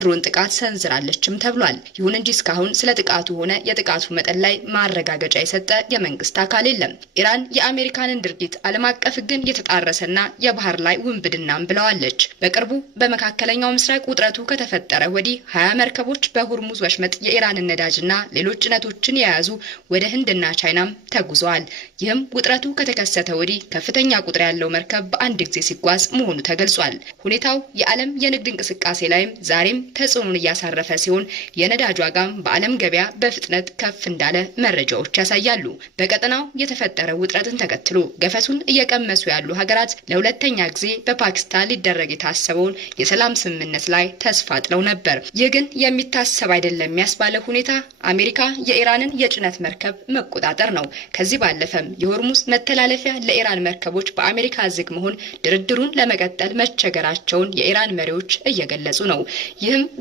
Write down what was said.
ድሮን ጥቃት ሰንዝራለችም ተብሏል። ይሁን እንጂ እስካሁን ስለ ጥቃቱ ሆነ የጥቃቱ መጠን ላይ ማረጋገጫ የሰጠ የመንግስት አካል የለም። ኢራን የአሜሪካንን ድርጊት ዓለም አቀፍ ሕግን የተጣረሰና የባህር ላይ ውንብድናም ብለዋለች። በቅርቡ በመካከለኛው ምስራቅ ውጥረቱ ከተፈጠረ ወዲህ 20 መርከቦች በሆርሙዝ ወሽመጥ የኢራንን ነዳጅና ሌሎች ጭነቶችን የያዙ ወደ ህንድና ቻይናም ተጉዘዋል። ይህም ውጥረቱ ከተከሰተ ወዲህ ከፍተኛ ቁጥር ያለው መርከብ በአንድ ጊዜ ሲጓዝ መሆኑ ተገልጿል። ሁኔታው የዓለም የንግድ እንቅስቃሴ ላይም ዛሬም ተጽዕኖን እያሳረፈ ሲሆን የነዳጅ ዋጋም በዓለም ገበያ በፍጥነት ከፍ እንዳለ መረጃዎች ያሳያሉ። በቀጠናው የተፈጠረ ውጥረትን ተከትሎ ገፈቱን እየቀመሱ ያሉ ሀገራት ለሁለተኛ ጊዜ በፓኪስታን ሊደረግ የታሰበውን የሰላም ስምምነት ላይ ተስፋ ጥለው ነበር። ይህ ግን የሚታሰብ አይደለም ያስባለ ሁኔታ አሜሪካ የኢራንን የጭነት መርከብ መቆጣጠር ነው። ከዚህ ባለፈም የሆርሙዝ መተላለፊያ ለኢራን መርከቦች በአሜሪካ ዝግ መሆን ድርድሩን ለመቀጠል መቸገራቸውን የኢራን መሪዎች እየገለጹ ነው። ይህም